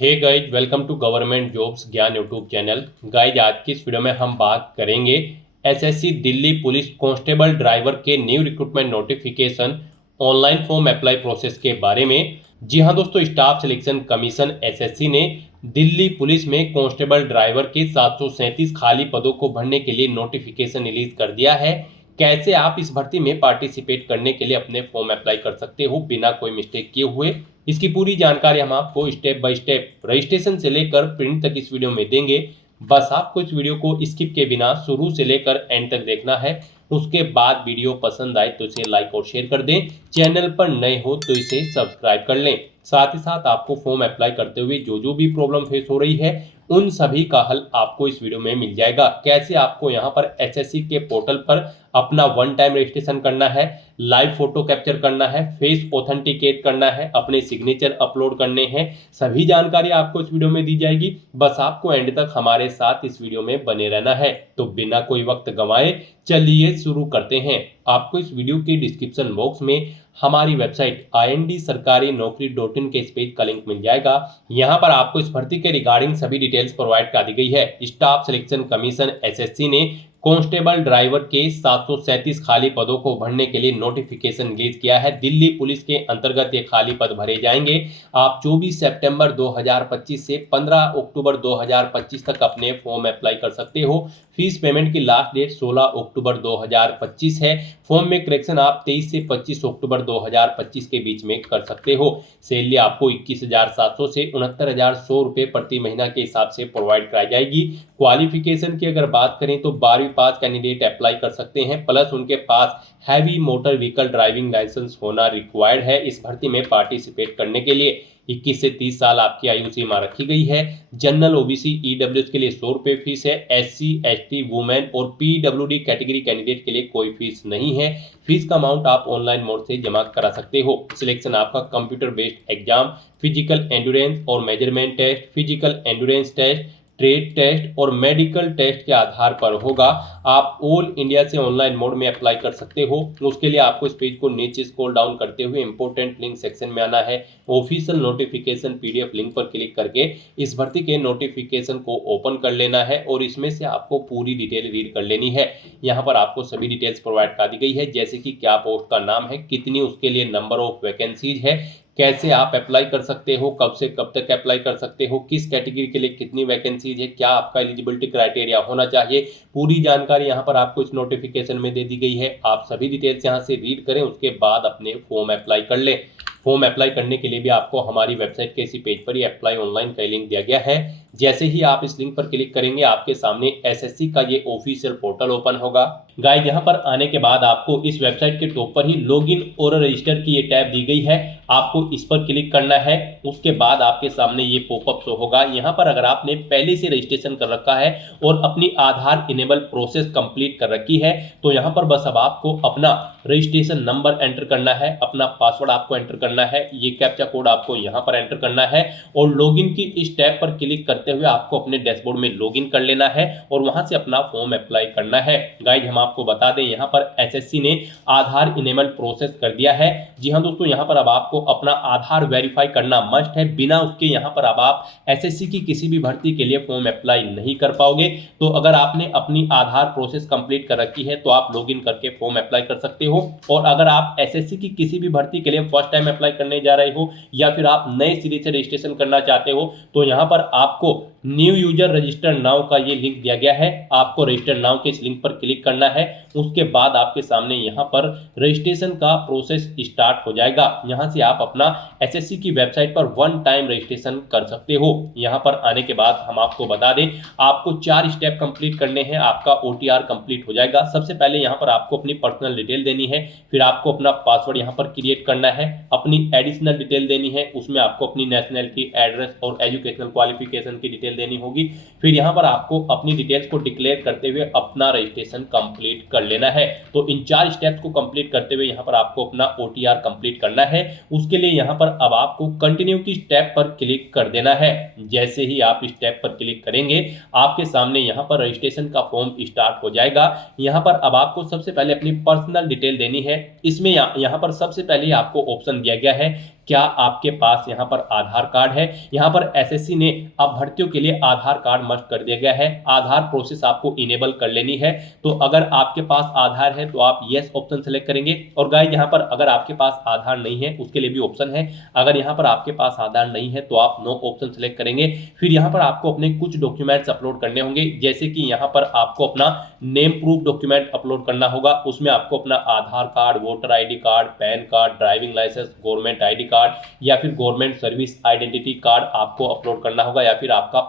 Hey guys, welcome to government jobs Gyan YouTube channel. Guys, आज की इस वीडियो में हम बात करेंगे SSC Delhi police constable driver के new recruitment notification online form apply process के बारे में। जी हां दोस्तों, स्टाफ सिलेक्शन कमीशन एसएससी ने दिल्ली पुलिस में कांस्टेबल ड्राइवर के 737 खाली पदों को भरने के लिए नोटिफिकेशन रिलीज कर दिया है। कैसे आप इस भर्ती में पार्टिसिपेट करने के लिए अपने फॉर्म अप्लाई कर सकते हो बिना कोई मिस्टेक किए हुए, इसकी पूरी जानकारी हम आपको स्टेप बाय स्टेप रजिस्ट्रेशन से लेकर प्रिंट तक इस वीडियो में देंगे। बस आपको इस वीडियो को स्किप के बिना शुरू से लेकर एंड तक देखना है। उसके बाद वीडियो पसंद आए तो इसे लाइक और शेयर कर दें। चैनल पर नए हो तो इसे सब्सक्राइब कर लें। साथ ही साथ आपको फॉर्म अप्लाई करते हुए जो जो भी प्रॉब्लम फेस हो रही है उन सभी का हल आपको इस वीडियो में मिल जाएगा। कैसे आपको यहां पर एसएससी के पोर्टल पर अपना वन टाइम रजिस्ट्रेशन करना है, लाइव फोटो कैप्चर करना है, फेस ऑथेंटिकेट करना है, अपने सिग्नेचर अपलोड करने हैं, सभी जानकारी आपको इस वीडियो में दी जाएगी। बस आपको एंड तक हमारे साथ इस वीडियो में बने रहना है। तो बिना कोई वक्त गंवाए चलिए शुरू करते हैं। आपको इस वीडियो के डिस्क्रिप्शन बॉक्स में हमारी वेबसाइट IND-sarkari-naukri.in के इस पेज का लिंक मिल जाएगा। यहाँ पर आपको इस भर्ती के रिगार्डिंग सभी डिटेल्स प्रोवाइड कर दी गई है। स्टाफ सिलेक्शन कमीशन एसएससी ने कांस्टेबल ड्राइवर के 737 खाली पदों को भरने के लिए नोटिफिकेशन रिलीज किया है। दिल्ली पुलिस के अंतर्गत ये खाली पद भरे जाएंगे। आप 24 सितंबर 2025 से 15 अक्टूबर 2025 तक अपने फॉर्म अप्लाई कर सकते हो। फीस पेमेंट की लास्ट डेट 16 अक्टूबर 2025 है। फॉर्म में करेक्शन आप 23 से 25 अक्टूबर 2025 के बीच में कर सकते हो। सैलरी आपको 21,700 से 69,100 रुपये प्रति महीना के हिसाब से प्रोवाइड कराई जाएगी। क्वालिफिकेशन की अगर बात करें तो 12वीं पास कैंडिडेट अप्लाई कर सकते हैं, प्लस उनके पास heavy motor vehicle driving licence होना रिक्वायर्ड है इस भर्ती में पार्टिसिपेट करने के लिए। 21 से 30 साल आपकी आयु सीमा रखी गई है। जनरल ओबीसी ईडब्ल्यूएस के लिए 100 रुपये फीस है। एससी एसटी वुमेन और पीडब्ल्यूडी कैटेगरी कैंडिडेट के लिए कोई फीस नहीं है। फीस का अमाउंट आप ऑनलाइन मोड से जमा करा सकते हो। सिलेक्शन आपका computer based exam, physical endurance और measurement test, physical endurance test, trade test और मेडिकल टेस्ट के आधार पर होगा। आप ऑल इंडिया से ऑनलाइन मोड में अप्लाई कर सकते हो। उसके लिए आपको इस पेज को नीचे स्क्रॉल डाउन करते हुए इंपॉर्टेंट लिंक सेक्शन में आना है। ऑफिशियल नोटिफिकेशन पीडीएफ लिंक पर क्लिक करके इस भर्ती के नोटिफिकेशन को ओपन कर लेना है और इसमें से आपको पूरी डिटेल रीड कर लेनी है। यहाँ पर आपको सभी डिटेल्स प्रोवाइड कर दी गई है, जैसे कि क्या पोस्ट का नाम है, कितनी उसके लिए नंबर ऑफ वैकेंसीज है, कैसे आप अप्लाई कर सकते हो, कब से कब तक अप्लाई कर सकते हो, किस कैटेगरी के लिए कितनी वैकेंसीज है, क्या आपका एलिजिबिलिटी क्राइटेरिया होना चाहिए। पूरी जानकारी यहाँ पर आपको इस नोटिफिकेशन में दे दी गई है। आप सभी डिटेल्स यहाँ से रीड करें, उसके बाद अपने फॉर्म अप्लाई कर लें। फॉर्म अप्लाई करने के लिए भी आपको हमारी वेबसाइट के इसी पेज पर ही अप्लाई ऑनलाइन का लिंक दिया गया है। जैसे ही आप इस लिंक पर क्लिक करेंगे आपके सामने एसएससी का ये ऑफिशियल पोर्टल ओपन होगा। गाइस, यहाँ पर आने के बाद आपको इस वेबसाइट के टॉप पर ही लॉगिन और रजिस्टर की ये टैब दी गई है। आपको इस पर क्लिक करना है। उसके बाद आपके सामने ये पॉपअप शो होगा। यहाँ पर अगर आपने पहले से रजिस्ट्रेशन कर रखा है और अपनी आधार इनेबल प्रोसेस कंप्लीट कर रखी है तो यहाँ पर बस अब आपको अपना रजिस्ट्रेशन नंबर एंटर करना है, अपना पासवर्ड आपको एंटर करना है, ये कैप्चा कोड आपको यहाँ पर एंटर करना है और लॉगिन की इस टैब पर क्लिक करते हुए आपको अपने डैशबोर्ड में लॉगिन कर लेना है और वहां से अपना फॉर्म अप्लाई करना है। गाइस, हम आपको बता दें यहाँ पर एसएससी ने आधार इनेबल प्रोसेस कर दिया है। जी हाँ दोस्तों, यहाँ पर अब आपको अपना आधार वेरीफाई करना मस्ट है। बिना उसके यहाँ पर अब आप एसएससी की किसी भी भर्ती के लिए फॉर्म अप्लाई नहीं कर पाओगे। तो अगर आपने अपनी आधार प्रोसेस कंप्लीट कर रखी है तो आप लॉगिन करके फॉर्म अप्लाई कर सकते हो। और अगर आप एसएससी की किसी भी भर्ती के लिए फर्स्ट टाइम अप्लाई करने जा रहे हो या फिर आप नए सिरे से रजिस्ट्रेशन करना चाहते हो तो यहाँ पर आपको न्यू यूजर रजिस्टर नाउ का ये लिंक दिया गया है। आपको रजिस्टर नाउ के इस लिंक पर क्लिक करना है। उसके बाद आपके सामने यहाँ पर रजिस्ट्रेशन का प्रोसेस स्टार्ट हो जाएगा। यहाँ से आप अपना एसएससी की वेबसाइट पर वन टाइम रजिस्ट्रेशन कर सकते हो। यहाँ पर आने के बाद हम आपको बता दें आपको 4 स्टेप कंप्लीट करने हैं, आपका ओटीआर कंप्लीट हो जाएगा। सबसे पहले यहाँ पर आपको अपनी पर्सनल डिटेल देनी है, फिर आपको अपना पासवर्ड यहाँ पर क्रिएट करना है, अपनी एडिशनल डिटेल देनी है, उसमें आपको अपनी नेशनलिटी, एड्रेस और एजुकेशनल क्वालिफिकेशन की डिटेल देनी होगी। फिर यहाँ पर आपको अपनी डिटेल्स को डिक्लेयर करते हुए अपना रजिस्ट्रेशन कंप्लीट कर लेना है। तो इन 4 स्टेप्स को कंप्लीट करते हुए यहाँ पर आपको अपना ओटीआर कंप्लीट करना है। उसके लिए यहाँ पर अब आपको कंटिन्यू की स्टेप पर क्लिक कर देना है। जैसे ही आप स्टेप पर क्लिक करेंगे आपके सामने यहाँ पर रजिस्ट्रेशन का फॉर्म स्टार्ट हो जाएगा। यहाँ पर अब आपको सबसे पहले अपनी पर्सनल डिटेल देनी है। इसमें यहाँ पर सबसे पहले आपको ऑप्शन दिया गया है क्या आपके पास यहाँ पर आधार कार्ड है। यहाँ पर एसएससी ने अब भर्तियों के लिए आधार कार्ड मस्ट कर दिया गया है। आधार प्रोसेस आपको इनेबल कर लेनी है। तो अगर आपके पास आधार है तो आप यस ऑप्शन सेलेक्ट करेंगे। और गाइस यहाँ पर अगर आपके पास आधार नहीं है उसके लिए भी ऑप्शन है। अगर यहाँ पर आपके पास आधार नहीं है तो आप नो ऑप्शन सेलेक्ट करेंगे। फिर यहाँ पर आपको अपने कुछ डॉक्यूमेंट्स अपलोड करने होंगे, जैसे कि यहाँ पर आपको अपना नेम प्रूफ डॉक्यूमेंट अपलोड करना होगा। उसमें आपको अपना Aadhaar card, voter ID card, PAN card, driving licence, government ID card या फिर गवर्नमेंट सर्विस आइडेंटिटी कार्ड आपको अपलोड करना होगा, या फिर आपका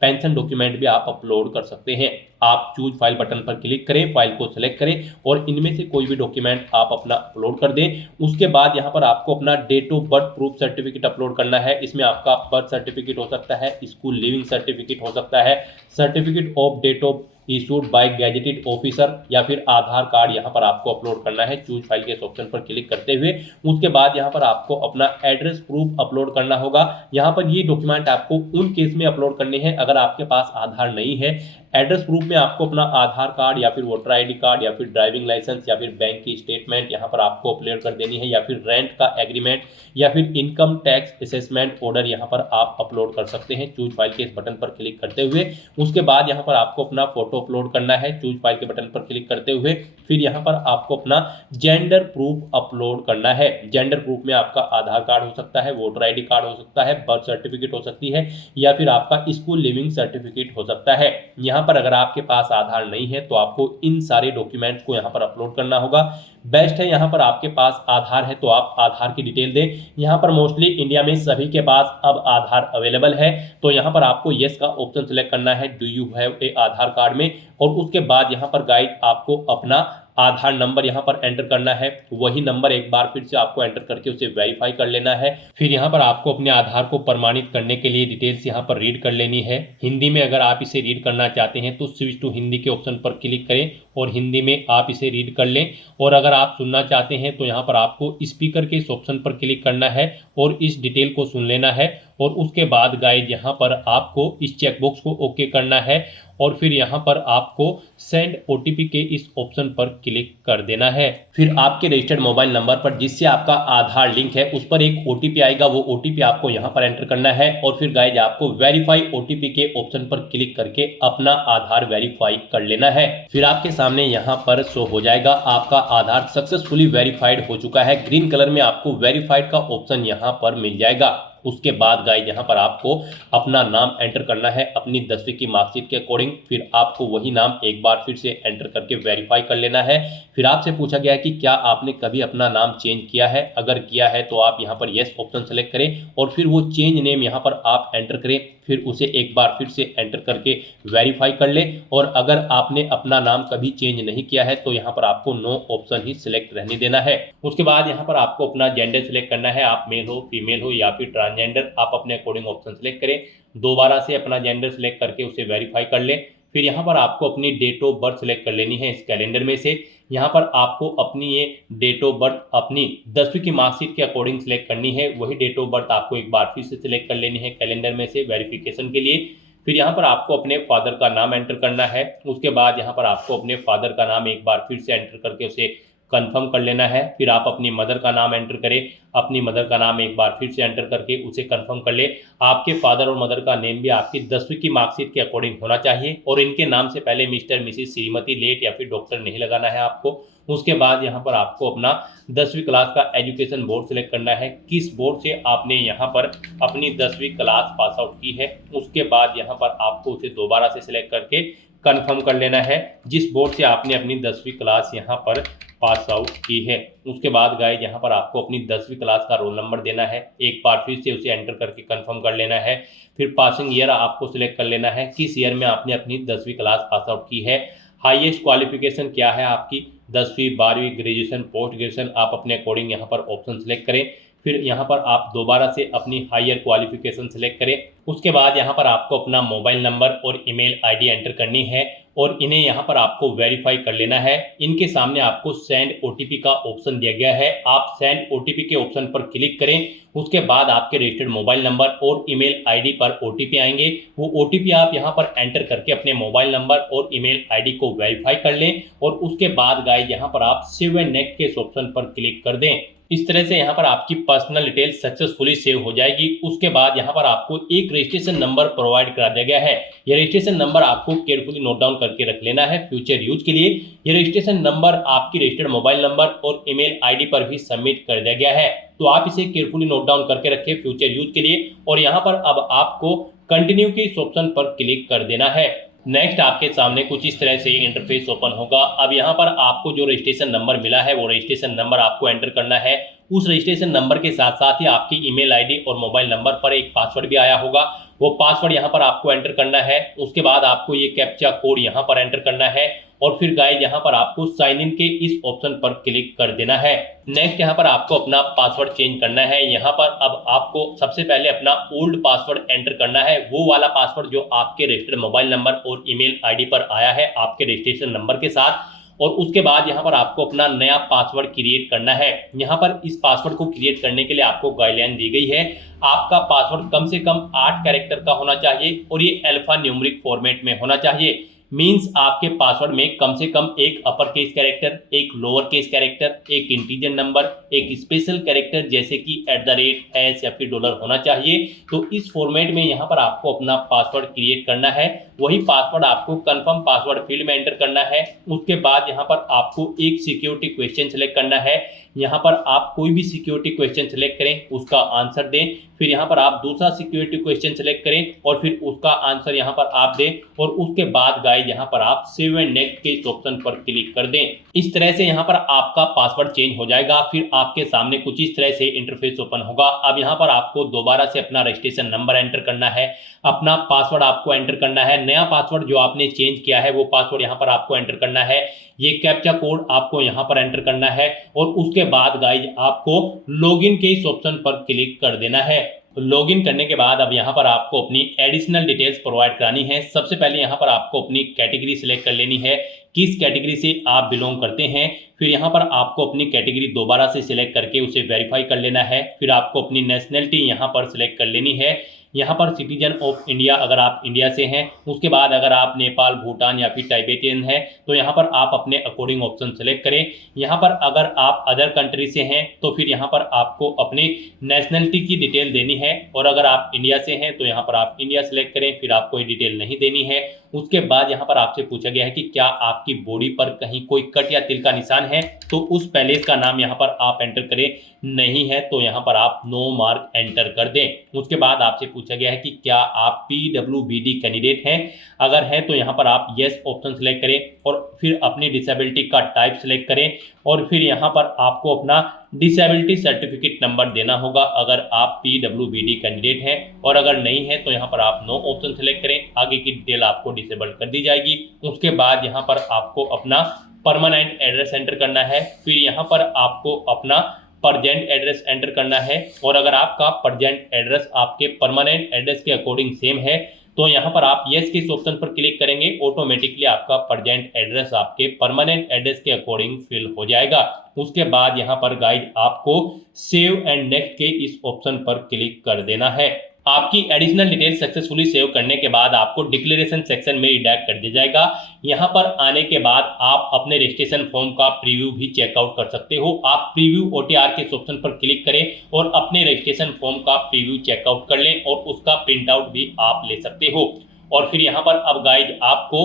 पेंशन डॉक्यूमेंट भी आप अपलोड कर सकते हैं। आप चूज फाइल बटन पर क्लिक करें, फाइल को सिलेक्ट करें और इनमें से कोई भी डॉक्यूमेंट आप अपना अपलोड कर दें। उसके बाद यहाँ पर आपको अपना date of birth proof certificate upload करना है। इसमें आपका बर्थ सर्टिफिकेट हो सकता है, स्कूल लिविंग सर्टिफिकेट हो सकता है, certificate of date of issued by gazetted officer, या फिर आधार कार्ड यहाँ पर आपको अपलोड करना है चूज फाइल के ऑप्शन पर क्लिक करते हुए। उसके बाद यहाँ पर आपको अपना एड्रेस प्रूफ अपलोड करना होगा। यहाँ पर ये डॉक्यूमेंट आपको उन केस में अपलोड करने हैं अगर आपके पास आधार नहीं है। एड्रेस प्रूफ में आपको अपना आधार कार्ड या फिर वोटर आईडी कार्ड या फिर ड्राइविंग लाइसेंस या फिर बैंक की स्टेटमेंट यहाँ पर आपको अपलोड कर देनी है, या फिर रेंट का एग्रीमेंट या फिर इनकम टैक्स असेसमेंट ऑर्डर यहाँ पर आप अपलोड कर सकते हैं चूज फाइल के इस बटन पर क्लिक करते हुए। उसके बाद यहाँ पर आपको अपना फोटो अपलोड करना है चूज फाइल के बटन पर क्लिक करते हुए। फिर यहाँ पर आपको अपना जेंडर प्रूफ अपलोड करना है। जेंडर प्रूफ में आपका आधार कार्ड हो सकता है, वोटर आईडी कार्ड हो सकता है, बर्थ सर्टिफिकेट हो सकती है, या फिर आपका स्कूल लिविंग सर्टिफिकेट हो सकता है। यहाँ पर अगर आपके पास आधार नहीं है तो आपको इन सारे डॉक्यूमेंट्स को यहाँ पर अपलोड करना होगा। बेस्ट है यहाँ पर आपके पास आधार है तो आप आधार की डिटेल दें। यहाँ पर मोस्टली इंडिया में सभी के पास अब आधार अवेलेबल है, तो यहाँ पर आपको यस का ऑप्शन सेलेक्ट करना है do you have a Aadhaar card में। और उसके बाद यहाँ पर गाइड आपको अपना आधार नंबर यहाँ पर एंटर करना है। वही नंबर एक बार फिर से आपको एंटर करके उसे वेरीफाई कर लेना है। फिर यहाँ पर आपको अपने आधार को प्रमाणित करने के लिए डिटेल्स यहाँ पर रीड कर लेनी है। हिंदी में अगर आप इसे रीड करना चाहते हैं तो स्विच टू हिंदी के ऑप्शन पर क्लिक करें और हिंदी में आप इसे रीड कर लें। और अगर आप सुनना चाहते हैं तो यहाँ पर आपको स्पीकर के इस ऑप्शन पर क्लिक करना है और इस डिटेल को सुन लेना है। और उसके बाद गाइड यहाँ पर आपको इस चेकबॉक्स को ओके करना है और फिर यहाँ पर आपको सेंड ओटीपी के इस ऑप्शन पर क्लिक कर देना है। फिर आपके रजिस्टर्ड मोबाइल नंबर पर जिससे आपका आधार लिंक है उस पर एक ओटीपी आएगा, वो ओटीपी आपको यहाँ पर एंटर करना है। और फिर गाइज आपको वेरीफाई ओटीपी के ऑप्शन पर क्लिक करके अपना आधार वेरीफाई कर लेना है। फिर आपके सामने यहाँ पर शो हो जाएगा आपका आधार सक्सेसफुली वेरीफाइड हो चुका है। ग्रीन कलर में आपको वेरीफाइड का ऑप्शन यहाँ पर मिल जाएगा। उसके बाद गाइस यहाँ पर आपको अपना नाम एंटर करना है अपनी 10वीं की मार्कशीट के अकॉर्डिंग। फिर आपको वही नाम एक बार फिर से एंटर करके वेरीफाई कर लेना है। फिर आपसे पूछा गया है कि क्या आपने कभी अपना नाम चेंज किया है। अगर किया है तो आप यहाँ पर यस ऑप्शन सेलेक्ट करें और फिर वो चेंज नेम यहाँ पर आप एंटर करें। फिर उसे एक बार फिर से एंटर करके वेरीफाई कर लें। और अगर आपने अपना नाम कभी चेंज नहीं किया है तो यहाँ पर आपको नो ऑप्शन ही सिलेक्ट रहने देना है। उसके बाद यहाँ पर आपको अपना जेंडर सिलेक्ट करना है, आप मेल हो, फीमेल हो या फिर ट्रांसजेंडर, आप अपने अकॉर्डिंग ऑप्शन सेलेक्ट करें। दोबारा से अपना जेंडर सेलेक्ट करके उसे वेरीफाई कर लें। फिर यहाँ पर आपको अपनी डेट ऑफ बर्थ सेलेक्ट कर लेनी है इस कैलेंडर में से। यहाँ पर आपको अपनी ये डेट ऑफ बर्थ अपनी 10वीं की मार्कशीट के अकॉर्डिंग सेलेक्ट करनी है। वही डेट ऑफ बर्थ आपको एक बार फिर से सिलेक्ट कर लेनी है कैलेंडर में से वेरिफिकेशन के लिए। फिर यहाँ पर आपको अपने फादर का नाम एंटर करना है। उसके बाद यहाँ पर आपको अपने फादर का नाम एक बार फिर से एंटर करके उसे कंफर्म कर लेना है। फिर आप अपनी मदर का नाम एंटर करें, अपनी मदर का नाम एक बार फिर से एंटर करके उसे कंफर्म कर ले। आपके फादर और मदर का नेम भी आपकी 10वीं की मार्कशीट के अकॉर्डिंग होना चाहिए और इनके नाम से पहले मिस्टर, मिसिस, श्रीमती, लेट या फिर डॉक्टर नहीं लगाना है आपको। उसके बाद यहाँ पर आपको अपना 10वीं क्लास का एजुकेशन बोर्ड सेलेक्ट करना है, किस बोर्ड से आपने यहाँ पर अपनी 10वीं क्लास पास आउट की है। उसके बाद यहाँ पर आपको उसे दोबारा से सिलेक्ट करके कंफर्म कर लेना है जिस बोर्ड से आपने अपनी 10वीं क्लास यहाँ पर पास आउट की है। उसके बाद गाइस यहाँ पर आपको अपनी 10वीं क्लास का रोल नंबर देना है, एक बार फिर से उसे एंटर करके कंफर्म कर लेना है। फिर पासिंग ईयर आपको सिलेक्ट कर लेना है, किस ईयर में आपने अपनी 10वीं क्लास पास आउट की है। हाईएस्ट क्वालिफिकेशन क्या है आपकी, 10वीं, 12वीं, ग्रेजुएशन, पोस्ट ग्रेजुएशन, आप अपने अकॉर्डिंग यहाँ पर ऑप्शन सेलेक्ट करें। फिर यहाँ पर आप दोबारा से अपनी हायर क्वालिफिकेशन सेलेक्ट करें। उसके बाद यहाँ पर आपको अपना मोबाइल नंबर और ईमेल आईडी एंटर करनी है और इन्हें यहाँ पर आपको वेरीफाई कर लेना है। इनके सामने आपको सेंड ओटीपी का ऑप्शन दिया गया है, आप सेंड ओटीपी के ऑप्शन पर क्लिक करें। उसके बाद आपके रजिस्टर्ड मोबाइल नंबर और ईमेल आईडी पर ओटीपी आएंगे, वो ओटीपी आप यहाँ पर एंटर करके अपने मोबाइल नंबर और ईमेल आईडी को वेरीफाई कर लें। और उसके बाद गाइस यहाँ पर आप सेव एंड नेक्स्ट के ऑप्शन पर क्लिक कर दें। इस तरह से यहाँ पर आपकी पर्सनल डिटेल सक्सेसफुली सेव हो जाएगी। उसके बाद यहाँ पर आपको एक रजिस्ट्रेशन नंबर प्रोवाइड करा दिया गया है। यह रजिस्ट्रेशन नंबर आपको केयरफुली नोट डाउन करके रख लेना है फ्यूचर यूज के लिए। यह रजिस्ट्रेशन नंबर आपकी रजिस्टर्ड मोबाइल नंबर और ईमेल आईडी पर भी सबमिट कर दिया गया है, तो आप इसे केयरफुली नोट डाउन करके रखें फ्यूचर यूज के लिए। और यहाँ पर अब आपको कंटिन्यू के इस ऑप्शन पर क्लिक कर देना है। नेक्स्ट आपके सामने कुछ इस तरह से इंटरफेस ओपन होगा। अब यहाँ पर आपको जो रजिस्ट्रेशन नंबर मिला है वो रजिस्ट्रेशन नंबर आपको एंटर करना है। उस रजिस्ट्रेशन नंबर के साथ साथ ही आपकी ईमेल आईडी और मोबाइल नंबर पर एक पासवर्ड भी आया होगा, वो पासवर्ड यहाँ पर आपको एंटर करना है। उसके बाद आपको ये कैप्चा कोड यहाँ पर एंटर करना है और फिर गाइस यहाँ पर आपको साइन इन के इस ऑप्शन पर क्लिक कर देना है। नेक्स्ट यहाँ पर आपको अपना पासवर्ड चेंज करना है। यहाँ पर अब आपको सबसे पहले अपना ओल्ड पासवर्ड एंटर करना है, वो वाला पासवर्ड जो आपके रजिस्टर्ड मोबाइल नंबर और ईमेल आईडी पर आया है आपके रजिस्ट्रेशन नंबर के साथ। और उसके बाद यहाँ पर आपको अपना नया पासवर्ड क्रिएट करना है। यहाँ पर इस पासवर्ड को क्रिएट करने के लिए आपको गाइडलाइन दी गई है। आपका पासवर्ड कम से कम 8 कैरेक्टर का होना चाहिए और ये अल्फा न्यूमेरिक फॉर्मेट में होना चाहिए। मींस आपके पासवर्ड में कम से कम एक अपर केस कैरेक्टर, एक लोअर केस कैरेक्टर, एक इंटीजर नंबर, एक स्पेशल कैरेक्टर जैसे कि @ या फिर $ होना चाहिए। तो इस फॉर्मेट में यहाँ पर आपको अपना पासवर्ड क्रिएट करना है। वही पासवर्ड आपको कंफर्म पासवर्ड फील्ड में एंटर करना है। उसके बाद यहाँ पर आपको एक सिक्योरिटी क्वेश्चन सेलेक्ट करना है। यहाँ पर आप कोई भी सिक्योरिटी क्वेश्चन सेलेक्ट करें, उसका आंसर दें। फिर यहाँ पर आप दूसरा सिक्योरिटी क्वेश्चन सेलेक्ट करें और फिर उसका आंसर यहाँ पर आप दें। और उसके बाद गाइस यहाँ पर आप सेव एंड नेक्स्ट के इस ऑप्शन पर क्लिक कर दें। इस तरह से यहाँ पर आपका पासवर्ड चेंज हो जाएगा। फिर आपके सामने कुछ इस तरह से इंटरफेस ओपन होगा। अब यहाँ पर आपको दोबारा से अपना रजिस्ट्रेशन नंबर एंटर करना है, अपना पासवर्ड आपको एंटर करना है। नया पासवर्ड जो आपने चेंज किया है वो पासवर्ड यहाँ पर आपको एंटर करना है। ये कैप्चा कोड आपको यहाँ पर एंटर करना है और उसके बाद गाइस आपको लॉगिन के इस ऑप्शन पर क्लिक कर देना है। लॉगिन करने के बाद अब यहाँ पर आपको अपनी एडिशनल डिटेल्स प्रोवाइड करानी है। सबसे पहले यहाँ पर आपको अपनी कैटेगरी सिलेक्ट कर लेनी है, किस कैटेगरी से आप बिलोंग करते हैं। फिर यहाँ पर आपको अपनी कैटेगरी दोबारा से सिलेक्ट करके उसे वेरीफाई कर लेना है। फिर आपको अपनी नेशनलिटी यहाँ पर सिलेक्ट कर लेनी है। यहाँ पर सिटीजन ऑफ इंडिया अगर आप इंडिया से हैं। उसके बाद अगर आप नेपाल, भूटान या फिर टाइबेटियन हैं तो यहाँ पर आप अपने अकॉर्डिंग ऑप्शन सेलेक्ट करें। यहाँ पर अगर आप अदर कंट्री से हैं तो फिर यहाँ पर आपको अपनी नेशनलिटी की डिटेल देनी है। और अगर आप इंडिया से हैं तो यहाँ पर आप इंडिया सेलेक्ट करें, फिर आपको ये डिटेल नहीं देनी है। उसके बाद यहाँ पर आपसे पूछा गया है कि क्या आपकी बॉडी पर कहीं कोई कट या तिल का निशान है, तो उस पैलेस का नाम यहाँ पर आप एंटर करें। नहीं है तो यहाँ पर आप नो मार्क एंटर कर दें। उसके बाद आपसे पूछा गया है कि क्या आप PWBD कैंडिडेट हैं, अगर हैं तो यहाँ पर आप यस ऑप्शन सेलेक्ट करें और फिर अपनी डिसेबिलिटी का टाइप सेलेक्ट करें। और फिर यहाँ पर आपको अपना डिसेबिलिटी सर्टिफिकेट नंबर देना होगा अगर आप PWBD कैंडिडेट हैं। और अगर नहीं है तो यहाँ पर आप नो ऑप्शन सेलेक्ट करें, आगे की डिटेल आपको डिसेबल कर दी जाएगी। उसके बाद यहाँ पर आपको अपना परमानेंट एड्रेस एंटर करना है। फिर यहाँ पर आपको अपना परजेंट एड्रेस एंटर करना है। और अगर आपका परजेंट एड्रेस आपके परमानेंट एड्रेस के अकॉर्डिंग सेम है तो यहाँ पर आप यस के इस ऑप्शन पर क्लिक करेंगे, ऑटोमेटिकली आपका परजेंट एड्रेस आपके परमानेंट एड्रेस के अकॉर्डिंग फिल हो जाएगा। उसके बाद यहाँ पर गाइस आपको सेव एंड नेक्स्ट के इस ऑप्शन पर क्लिक कर देना है। आपकी एडिशनल डिटेल सक्सेसफुली सेव करने के बाद आपको डिक्लेरेशन सेक्शन में रिडायरेक्ट कर दिया जाएगा। यहाँ पर आने के बाद आप अपने रजिस्ट्रेशन फॉर्म का प्रीव्यू भी चेकआउट कर सकते हो। आप प्रीव्यू OTR के ऑप्शन पर क्लिक करें और अपने रजिस्ट्रेशन फॉर्म का प्रीव्यू चेकआउट कर लें और उसका प्रिंट आउट भी आप ले सकते हो। और फिर यहाँ पर अब गाइज आपको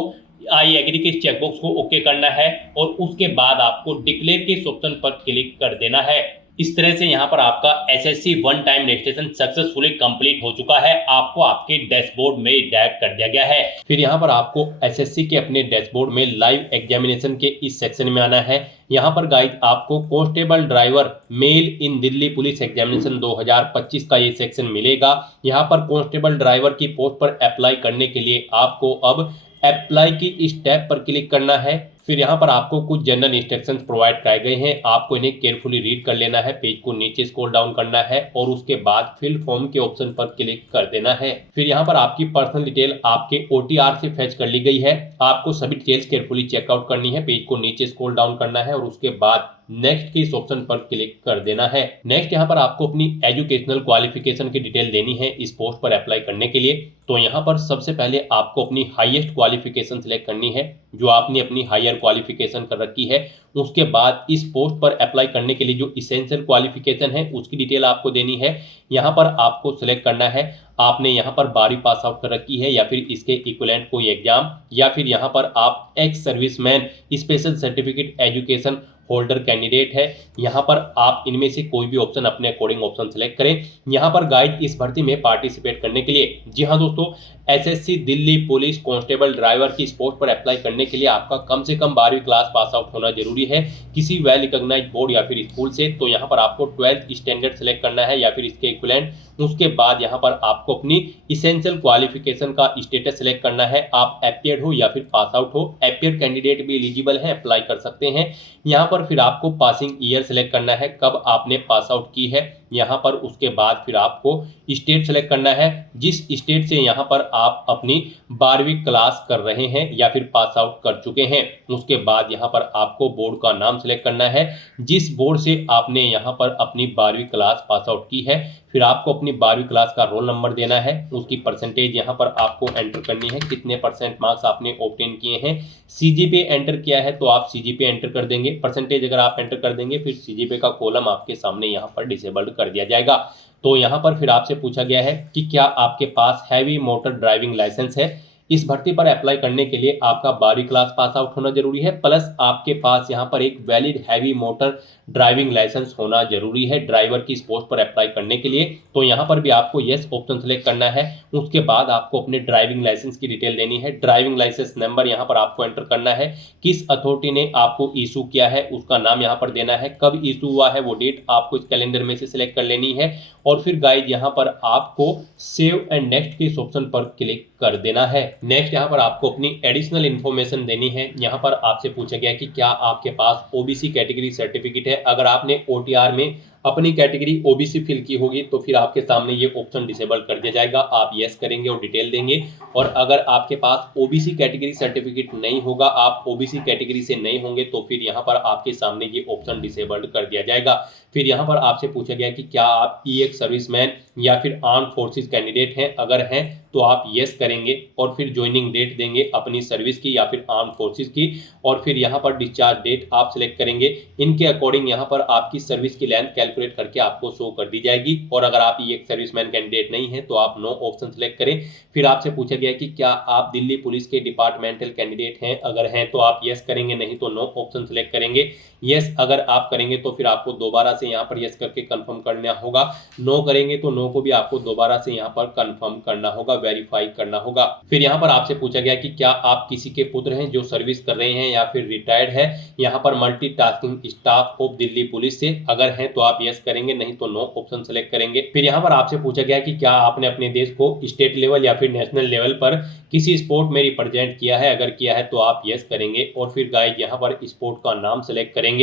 आई एग्री के चेकबॉक्स को ओके करना है और उसके बाद आपको डिक्लेयर के ऑप्शन पर क्लिक कर देना है। इस तरह से यहाँ पर आपका SSC one time registration successfully complete हो चुका है। आपको आपके डैशबोर्ड में डायरेक्ट कर दिया गया है। फिर यहाँ पर आपको SSC के अपने डैशबोर्ड में लाइव एग्जामिनेशन के इस सेक्शन में आना है। यहाँ पर गाइड आपको कांस्टेबल ड्राइवर मेल इन दिल्ली पुलिस एग्जामिनेशन 2025 का ये सेक्शन मिलेगा। यहाँ पर कांस्टेबल ड्राइवर की पोस्ट पर अप्लाई करने के लिए आपको अब अप्लाई की इस टैब पर क्लिक करना है। फिर यहाँ पर आपको कुछ जनरल इंस्ट्रक्शंस प्रोवाइड कराए गए हैं, आपको इन्हें केयरफुली रीड कर लेना है। पेज को नीचे स्क्रॉल डाउन करना है और उसके बाद फिल फॉर्म के ऑप्शन पर क्लिक कर देना है। फिर यहाँ पर आपकी पर्सनल डिटेल आपके OTR से फेच कर ली गई है। आपको सभी डिटेल्स केयरफुली चेकआउट करनी है। पेज को नीचे स्क्रॉल डाउन करना है और उसके बाद नेक्स्ट के इस ऑप्शन पर क्लिक कर देना है। नेक्स्ट यहाँ पर आपको अपनी एजुकेशनल क्वालिफिकेशन की डिटेल देनी है इस पोस्ट पर अप्लाई करने के लिए। तो यहाँ पर सबसे पहले आपको अपनी हाईएस्ट क्वालिफिकेशन सिलेक्ट करनी है, जो आपने अपनी हायर क्वालिफिकेशन कर रखी है। उसके बाद इस पोस्ट पर अप्लाई करने के लिए जो इसेंशियल क्वालिफिकेशन है उसकी डिटेल आपको देनी है। यहाँ पर आपको सिलेक्ट करना है आपने यहाँ पर 12वीं पास आउट कर रखी है या फिर इसके इक्विवेलेंट कोई एग्जाम, या फिर यहाँ पर आप ex serviceman special certificate education holder candidate है। यहाँ पर आप इनमें से कोई भी ऑप्शन अपने अकॉर्डिंग ऑप्शन सेलेक्ट करें। यहाँ पर गाइड इस भर्ती में पार्टिसिपेट करने के लिए, जी हाँ दोस्तों, SSC Delhi police constable driver की इस पोस्ट पर अप्लाई करने के लिए आपका कम से कम 12वीं क्लास पास आउट होना जरूरी है किसी वेल रिकॉग्नाइज्ड बोर्ड या फिर स्कूल से। तो यहाँ पर आपको 12th स्टैंडर्ड सेलेक्ट करना है या फिर इसके इक्विवेलेंट। उसके बाद यहाँ पर आपको अपनी इसेंशियल क्वालिफिकेशन का स्टेटस सेलेक्ट करना है, आप एपियर्ड हो या फिर पास आउट हो। एपियर कैंडिडेट भी एलिजिबल है, अप्लाई कर सकते हैं। यहाँ पर फिर आपको पासिंग ईयर सेलेक्ट करना है, कब आपने पास आउट की है यहाँ पर। उसके बाद फिर आपको स्टेट सेलेक्ट करना है, जिस स्टेट से यहाँ पर आप अपनी 12वीं क्लास कर रहे हैं या फिर पास आउट कर चुके हैं। उसके बाद यहाँ पर आपको बोर्ड का नाम सेलेक्ट करना है, जिस बोर्ड से आपने यहाँ पर अपनी 12वीं क्लास पास आउट की है। फिर आपको अपनी 12वीं क्लास का रोल नंबर देना है, उसकी परसेंटेज यहाँ पर आपको एंटर करनी है, कितने परसेंट मार्क्स आपने ऑब्टेन किए हैं। सीजीपीए एंटर किया है तो आप सीजीपीए एंटर कर देंगे। परसेंटेज अगर आप एंटर कर देंगे फिर सीजीपीए का कॉलम आपके सामने यहाँ पर डिसेबल्ड कर दिया जाएगा। तो यहाँ पर फिर आपसे पूछा गया है कि क्या आपके पास हैवी मोटर ड्राइविंग लाइसेंस है। इस भर्ती पर अप्लाई करने के लिए आपका 12वीं क्लास पास आउट होना जरूरी है, प्लस आपके पास यहाँ पर एक valid heavy motor driving licence होना जरूरी है ड्राइवर की इस पोस्ट पर अप्लाई करने के लिए। तो यहाँ पर भी आपको यस ऑप्शन सेलेक्ट करना है। उसके बाद आपको अपने ड्राइविंग लाइसेंस की डिटेल देनी है, ड्राइविंग लाइसेंस नंबर यहाँ पर आपको एंटर करना है, किस अथॉरिटी ने आपको इशू किया है उसका नाम यहाँ पर देना है, कब इशू हुआ है वो डेट आपको इस कैलेंडर में से सिलेक्ट कर लेनी है। और फिर गाइड यहाँ पर आपको सेव एंड नेक्स्ट के इस ऑप्शन पर क्लिक कर देना है। नेक्स्ट यहाँ पर आपको अपनी एडिशनल इन्फॉर्मेशन देनी है। यहाँ पर आपसे पूछा गया कि क्या आपके पास ओबीसी कैटेगरी सर्टिफिकेट है। अगर आपने ओटीआर में अपनी कैटेगरी ओबीसी फिल की होगी तो फिर आपके सामने ये ऑप्शन डिसेबल कर दिया जाएगा, आप यस करेंगे और डिटेल देंगे। और अगर आपके पास ओबीसी कैटेगरी सर्टिफिकेट नहीं होगा, आप ओबीसी कैटेगरी से नहीं होंगे, तो फिर यहाँ पर आपके सामने ये ऑप्शन डिसेबल्ड कर दिया जाएगा। फिर यहाँ पर आपसे पूछा गया कि क्या आप ईएक्स सर्विसमैन या फिर आर्म फोर्सेस कैंडिडेट हैं। अगर हैं तो आप यस करेंगे और फिर ज्वाइनिंग डेट देंगे अपनी सर्विस की या फिर आर्म फोर्सेस की। और फिर यहाँ पर डिस्चार्ज डेट आप सिलेक्ट करेंगे, इनके अकॉर्डिंग यहाँ पर आपकी सर्विस की लेंथ कैलकुलेट करके आपको शो कर दी जाएगी। और अगर आप ये एक सर्विसमैन कैंडिडेट नहीं है तो आप नो ऑप्शन सेलेक्ट करें। फिर आपसे पूछा गया कि क्या आप दिल्ली पुलिस के डिपार्टमेंटल कैंडिडेट हैं। अगर हैं तो आप यस करेंगे, नहीं तो नो ऑप्शन सेलेक्ट करेंगे। यस अगर आप करेंगे तो फिर आपको दोबारा से यहाँ पर यस करके कंफर्म करना होगा। नो करेंगे तो नो को भी आपको दोबारा से यहाँ पर कंफर्म करना होगा, वेरीफाई करना होगा। फिर यहाँ पर आपसे पूछा गया कि क्या आप किसी के पुत्र हैं जो सर्विस कर रहे हैं या फिर रिटायर्ड है यहाँ पर multitasking staff of Delhi police से। अगर हैं तो आप यस करेंगे, नहीं तो नो ऑप्शन सेलेक्ट करेंगे। फिर यहाँ पर आपसे पूछा गया कि क्या आपने अपने देश को स्टेट लेवल या फिर नेशनल लेवल पर किसी स्पोर्ट में रिप्रेजेंट किया है। अगर किया है तो आप यस करेंगे और फिर गाइड यहाँ पर स्पोर्ट का नाम सेलेक्ट करेंगे।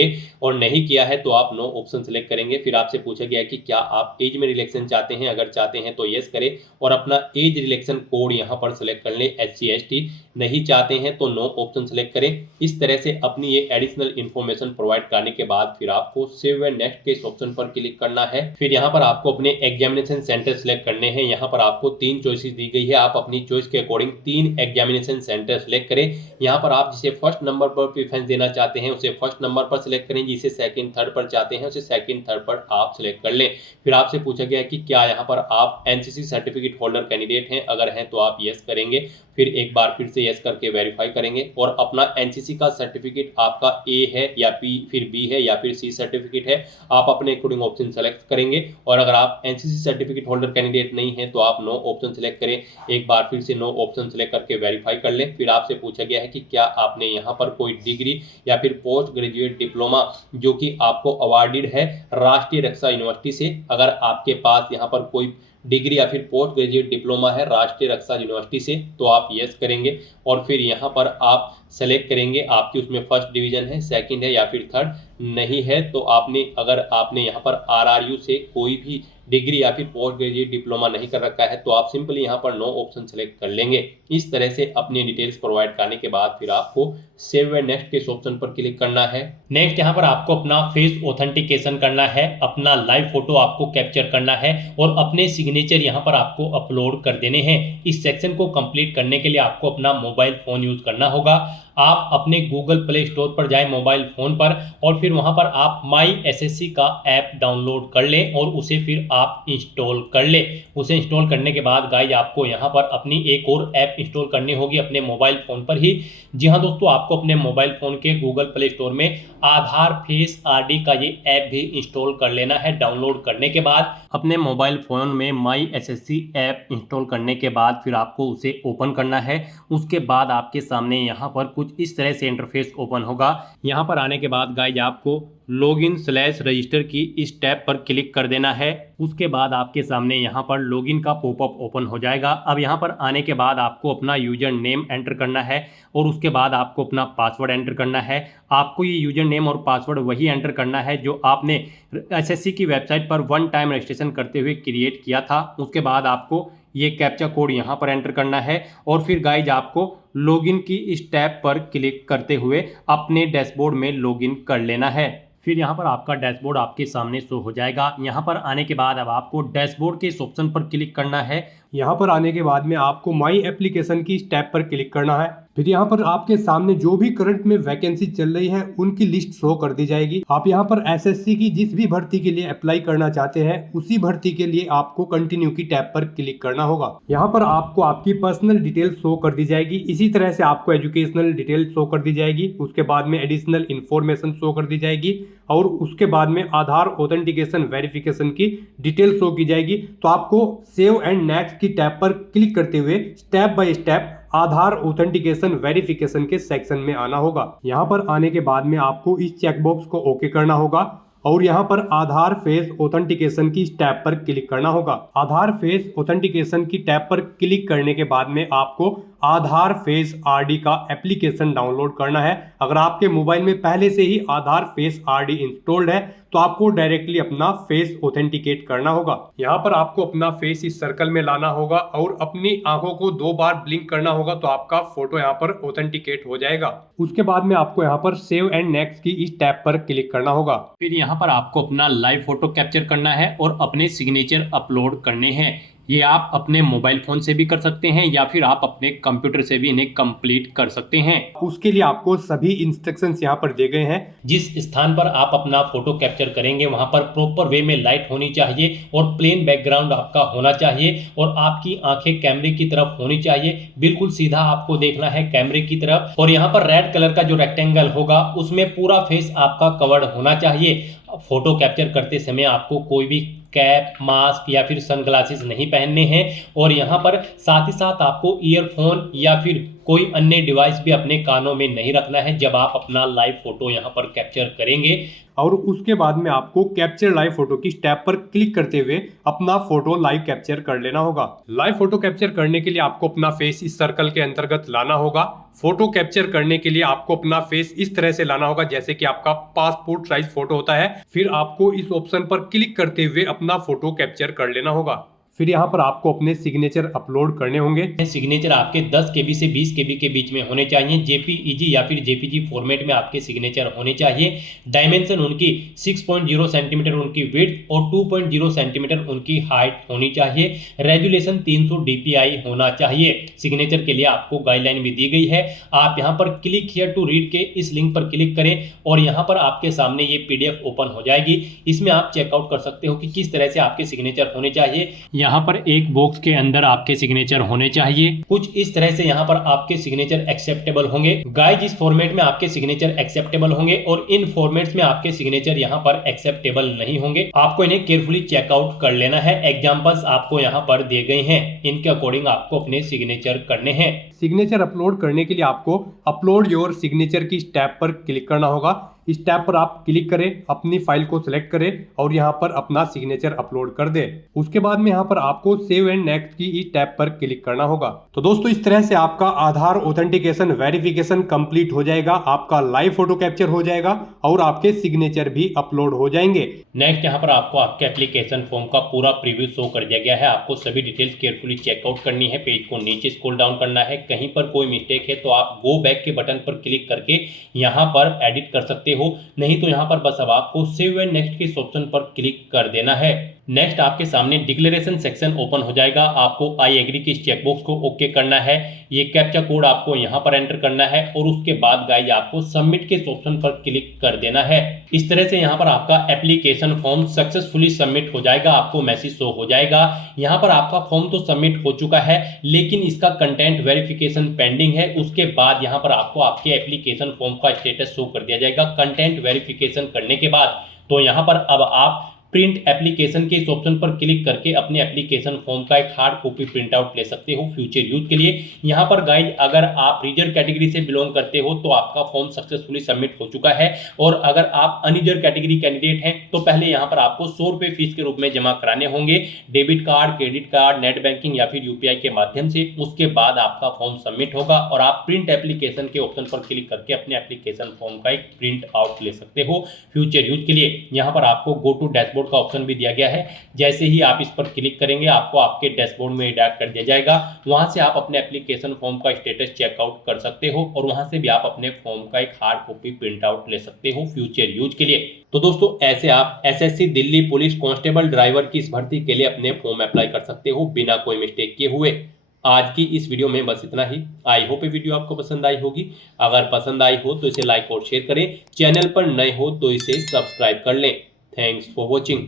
और नहीं किया है तो आप नो ऑप्शन सेलेक्ट करेंगे। फिर आपसे पूछा गया कि क्या आप एज में रिलैक्सेशन चाहते हैं। अगर चाहते हैं तो यस करें और अपना एज रिलैक्सेशन कोड यहाँ पर सेलेक्ट कर लें, SC ST। नहीं चाहते हैं तो नो ऑप्शन सेलेक्ट करें। इस तरह से अपनी ये एडिशनल इन्फॉर्मेशन प्रोवाइड करने के बाद फिर आपको सेव एंड नेक्स्ट के इस ऑप्शन पर क्लिक करना है। फिर यहाँ पर आपको अपने एग्जामिनेशन सेंटर सेलेक्ट करने हैं। यहाँ पर आपको 3 चॉइसेस दी गई है, आप अपनी चॉइस के अकॉर्डिंग 3 एग्जामिनेशन सेंटर सेलेक्ट करें। यहाँ पर आप जिसे फर्स्ट नंबर पर प्रेफरेंस देना चाहते हैं उसे फर्स्ट नंबर पर सिलेक्ट करें, जिसे सेकंड थर्ड पर चाहते हैं उसे सेकंड थर्ड पर आप सिलेक्ट कर लें। फिर आपसे पूछा गया कि क्या यहाँ पर आप एनसीसी सर्टिफिकेट होल्डर कैंडिडेट हैं। अगर हैं तो आप यस करेंगे, फिर एक बार फिर से यस करके वेरीफाई करेंगे। और अपना एनसीसी का सर्टिफिकेट आपका ए है या पी फिर बी है या फिर सी सर्टिफिकेट है, आप अपने अकॉर्डिंग ऑप्शन सेलेक्ट करेंगे। और अगर आप एनसीसी सर्टिफिकेट होल्डर कैंडिडेट नहीं है तो आप नो ऑप्शन सेलेक्ट करें, एक बार फिर से नो ऑप्शन सेलेक्ट करके वेरीफाई कर लें। फिर आपसे पूछा गया है कि क्या आपने यहाँ पर कोई डिग्री या फिर पोस्ट ग्रेजुएट डिप्लोमा जो कि आपको अवार्डेड है राष्ट्रीय रक्षा यूनिवर्सिटी से। अगर आपके पास यहाँ पर कोई डिग्री या फिर पोस्ट ग्रेजुएट डिप्लोमा है राष्ट्रीय रक्षा यूनिवर्सिटी से तो आप यस करेंगे। और फिर यहाँ पर आप सेलेक्ट करेंगे आपकी उसमें फर्स्ट डिवीजन है, सेकंड है या फिर थर्ड। नहीं है तो अगर आपने यहाँ पर RRU से कोई भी डिग्री या फिर पोस्ट ग्रेजुएट डिप्लोमा नहीं कर रखा है तो आप सिंपली यहाँ पर नो ऑप्शन सेलेक्ट कर लेंगे। इस तरह से अपनी डिटेल्स प्रोवाइड करने के बाद फिर आपको सेव एंड नेक्स्ट के इस ऑप्शन पर क्लिक करना है। नेक्स्ट यहाँ पर आपको अपना फेस ऑथेंटिकेशन करना है, अपना लाइव फोटो आपको कैप्चर करना है और अपने सिग्नेचर यहाँ पर आपको अपलोड कर देने हैं। इस सेक्शन को कंप्लीट करने के लिए आपको अपना मोबाइल फोन यूज करना होगा। आप अपने गूगल प्ले स्टोर पर जाएं मोबाइल फोन पर और फिर वहां पर आप माई एसएससी का ऐप डाउनलोड कर लें और उसे फिर आप इंस्टॉल कर लें। उसे इंस्टॉल करने के बाद गाइज आपको यहां पर अपनी एक और ऐप इंस्टॉल करनी होगी अपने मोबाइल फोन पर ही। जी हाँ दोस्तों, आपको अपने मोबाइल फोन के गूगल प्ले स्टोर में आधार फेस आरडी का ये ऐप भी इंस्टॉल कर लेना है। डाउनलोड करने के बाद अपने मोबाइल फोन में माई एसएससी ऐप इंस्टॉल करने के बाद फिर आपको उसे ओपन करना है। उसके बाद आपके सामने यहाँ पर कुछ इस तरह से इंटरफेस ओपन होगा। यहाँ पर आने के बाद गाइज आपको लॉगिन/रजिस्टर की इस टैब पर क्लिक कर देना है। उसके बाद आपके सामने यहाँ पर लॉगिन का पॉपअप ओपन हो जाएगा। अब यहाँ पर आने के बाद आपको अपना यूजर नेम एंटर करना है और उसके बाद आपको अपना पासवर्ड एंटर करना है। आपको ये यूजर नेम और पासवर्ड वही एंटर करना है जो आपने एसएससी की वेबसाइट पर वन टाइम रजिस्ट्रेशन करते हुए क्रिएट किया था। उसके बाद आपको ये कैप्चा कोड यहाँ पर एंटर करना है और फिर गाइज आपको लॉगिन की इस टैब पर क्लिक करते हुए अपने डैशबोर्ड में लॉगिन कर लेना है। फिर यहाँ पर आपका डैशबोर्ड आपके सामने शो हो जाएगा। यहाँ पर आने के बाद अब आपको डैशबोर्ड के इस ऑप्शन पर क्लिक करना है। यहाँ पर आने के बाद में आपको माई एप्लीकेशन की इस टैब पर क्लिक करना है। फिर यहाँ पर आपके सामने जो भी करंट में वैकेंसी चल रही है उनकी लिस्ट शो कर दी जाएगी। आप यहाँ पर एसएससी की जिस भी भर्ती के लिए अप्लाई करना चाहते हैं उसी भर्ती के लिए आपको कंटिन्यू की टैब पर क्लिक करना होगा। यहाँ पर आपको आपकी पर्सनल डिटेल शो कर दी जाएगी। इसी तरह से आपको एजुकेशनल डिटेल शो कर दी जाएगी। उसके बाद में एडिशनल इंफॉर्मेशन शो कर दी जाएगी और उसके बाद में आधार ऑथेंटिकेशन वेरिफिकेशन की डिटेल शो की जाएगी। तो आपको सेव एंड नेक्स्ट की टैब पर क्लिक करते हुए step by step Aadhaar authentication verification के सेक्शन में आना होगा। यहाँ पर आने के बाद में आपको इस चेकबॉक्स को ओके करना होगा और यहाँ पर आधार फेस ऑथेंटिकेशन की टैब पर क्लिक करना होगा। आधार फेस ऑथेंटिकेशन की टैब पर क्लिक करने के बाद में आपको आधार फेस आरडी का एप्लीकेशन डाउनलोड करना है। अगर आपके मोबाइल में पहले से ही आधार फेस आरडी इंस्टॉल्ड है तो आपको डायरेक्टली अपना फेस ऑथेंटिकेट करना होगा। यहाँ पर आपको अपना फेस इस सर्कल में लाना होगा और अपनी आंखों को 2 बार ब्लिंक करना होगा तो आपका फोटो यहाँ पर ऑथेंटिकेट हो जाएगा। उसके बाद में आपको यहाँ पर सेव एंड नेक्स्ट की इस टैब पर क्लिक करना होगा। फिर यहाँ पर आपको अपना लाइव फोटो कैप्चर करना है और अपने सिग्नेचर अपलोड करने हैं। ये आप अपने मोबाइल फोन से भी कर सकते हैं या फिर आप अपने कंप्यूटर से भी इन्हें कंप्लीट कर सकते हैं। उसके लिए आपको सभी इंस्ट्रक्शंस यहाँ पर दिए गए हैं। जिस स्थान पर आप अपना फोटो कैप्चर करेंगे वहां पर प्रॉपर वे में लाइट होनी चाहिए और प्लेन बैकग्राउंड आपका होना चाहिए और आपकी आंखें कैमरे की तरफ होनी चाहिए। बिल्कुल सीधा आपको देखना है कैमरे की तरफ और यहाँ पर रेड कलर का जो रेक्टेंगल होगा उसमें पूरा फेस आपका कवर्ड होना चाहिए। फोटो कैप्चर करते समय आपको कोई भी कैप, मास्क या फिर सनग्लासेस नहीं पहनने हैं और यहाँ पर साथ ही साथ आपको ईयरफोन या फिर कोई अन्य डिवाइस भी अपने कानों में नहीं रखना है जब आप अपना लाइव फोटो यहाँ पर कैप्चर करेंगे। और उसके बाद में आपको कैप्चर लाइव फोटो की टैब पर क्लिक करते हुए अपना फोटो लाइव कैप्चर कर लेना होगा। लाइव फोटो कैप्चर करने के लिए आपको अपना फेस इस सर्कल के अंतर्गत लाना होगा। फोटो कैप्चर करने के लिए आपको अपना फेस इस तरह से लाना होगा जैसे कि आपका पासपोर्ट साइज फोटो होता है। फिर आपको इस ऑप्शन पर क्लिक करते हुए अपना फोटो कैप्चर कर लेना होगा। फिर यहाँ पर आपको अपने सिग्नेचर अपलोड करने होंगे। सिग्नेचर आपके 10 KB से 20 KB के बीच में होने चाहिए। जेपीईजी या फिर जेपीजी फॉर्मेट में आपके सिग्नेचर होने चाहिए। डायमेंशन उनकी 6.0 सेंटीमीटर उनकी विड्थ और 2.0 सेंटीमीटर उनकी हाइट होनी चाहिए। रेजुलेशन 300 DPI होना चाहिए। सिग्नेचर के लिए आपको गाइडलाइन भी दी गई है। आप यहाँ पर क्लिक हियर टू रीड के इस लिंक पर क्लिक करें और यहाँ पर आपके सामने ये PDF ओपन हो जाएगी। इसमें आप चेकआउट कर सकते हो कि किस तरह से आपके सिग्नेचर होने चाहिए। यहाँ पर एक बॉक्स के अंदर आपके सिग्नेचर होने चाहिए। कुछ इस तरह से यहाँ पर आपके सिग्नेचर एक्सेप्टेबल होंगे। गाइस, इस फॉर्मेट में आपके सिग्नेचर एक्सेप्टेबल होंगे और इन फॉर्मेट्स में आपके सिग्नेचर यहाँ पर एक्सेप्टेबल नहीं होंगे। आपको इन्हें केयरफुली चेकआउट कर लेना है। एग्जांपल्स आपको यहाँ पर दिए गए हैं, इनके अकॉर्डिंग आपको अपने सिग्नेचर करने हैं। सिग्नेचर अपलोड करने के लिए आपको अपलोड योर सिग्नेचर की टैब पर क्लिक करना होगा। इस टैब पर आप क्लिक करें, अपनी फाइल को सिलेक्ट करें और यहाँ पर अपना सिग्नेचर अपलोड कर दें। उसके बाद में यहाँ पर आपको सेव एंड नेक्स्ट की इस टैब पर क्लिक करना होगा। तो दोस्तों इस तरह से आपका आधार ऑथेंटिकेशन वेरिफिकेशन कंप्लीट हो जाएगा, आपका लाइव फोटो कैप्चर हो जाएगा और आपके सिग्नेचर भी अपलोड हो जाएंगे। नेक्स्ट यहाँ पर आपको आपके एप्लीकेशन फॉर्म का पूरा प्रीव्यू शो कर दिया गया है। आपको सभी डिटेल्स केयरफुली चेकआउट करनी है, पेज को नीचे स्क्रॉल डाउन करना है। कहीं पर कोई मिस्टेक है तो आप गो बैक के बटन पर क्लिक करके यहाँ पर एडिट कर सकते हो, नहीं तो यहाँ पर बस अब आपको सेव एंड नेक्स्ट के इस ऑप्शन पर क्लिक कर देना है। नेक्स्ट आपके सामने डिक्लेरेशन सेक्शन ओपन हो जाएगा। आपको आई एग्री की इस चेकबॉक्स को ओके करना है, ये कैप्चा कोड आपको यहाँ पर एंटर करना है और उसके बाद गाइज आपको सबमिट के इस ऑप्शन पर क्लिक कर देना है। इस तरह से यहाँ पर आपका एप्लीकेशन फॉर्म सक्सेसफुली सबमिट हो जाएगा, आपको मैसेज शो हो जाएगा। यहाँ पर आपका फॉर्म तो सबमिट हो चुका है लेकिन इसका कंटेंट वेरिफिकेशन पेंडिंग है। उसके बाद यहाँ पर आपको आपके एप्लीकेशन फॉर्म का स्टेटस शो कर दिया जाएगा कंटेंट वेरिफिकेशन करने के बाद। तो यहाँ पर अब आप प्रिंट एप्लीकेशन के इस ऑप्शन पर क्लिक करके अपने एप्लीकेशन फॉर्म का एक हार्ड कॉपी प्रिंट आउट ले सकते हो फ्यूचर यूज के लिए। यहाँ पर गाइज अगर आप रिजर्व कैटेगरी से बिलोंग करते हो तो आपका फॉर्म सक्सेसफुली सबमिट हो चुका है, और अगर आप अनरिजर्व कैटेगरी कैंडिडेट हैं तो पहले यहाँ पर आपको 100 रुपये फीस के रूप में जमा कराने होंगे, debit card, credit card, net banking या फिर यूपीआई के माध्यम से। उसके बाद आपका फॉर्म सबमिट होगा और आप प्रिंट एप्लीकेशन के ऑप्शन पर क्लिक करके अपने एप्लीकेशन फॉर्म का एक प्रिंट आउट ले सकते हो फ्यूचर यूज के लिए। यहाँ पर आपको गो टू डैशबोर्ड का ऑप्शन भी दिया गया है। जैसे ही आप इस पर क्लिक करेंगे आपको आपके डैशबोर्ड में डायरेक्ट कर दिया जाएगा। वहां से आप अपने एप्लीकेशन फॉर्म का स्टेटस चेकआउट कर सकते हो और वहां से भी आप अपने फॉर्म का एक हार्ड कॉपी प्रिंट आउट ले सकते हो फ्यूचर यूज के लिए। तो दोस्तों ऐसे आप SSC Delhi police constable driver की इस भर्ती के लिए अपने फॉर्म अप्लाई कर सकते हो बिना कोई मिस्टेक किए हुए। आज की इस वीडियो में बस इतना ही। आई होप ये वीडियो आपको पसंद आई होगी। अगर पसंद आई हो तो इसे लाइक और शेयर करें, चैनल पर नए हो तो इसे सब्सक्राइब कर लें। Thanks for watching.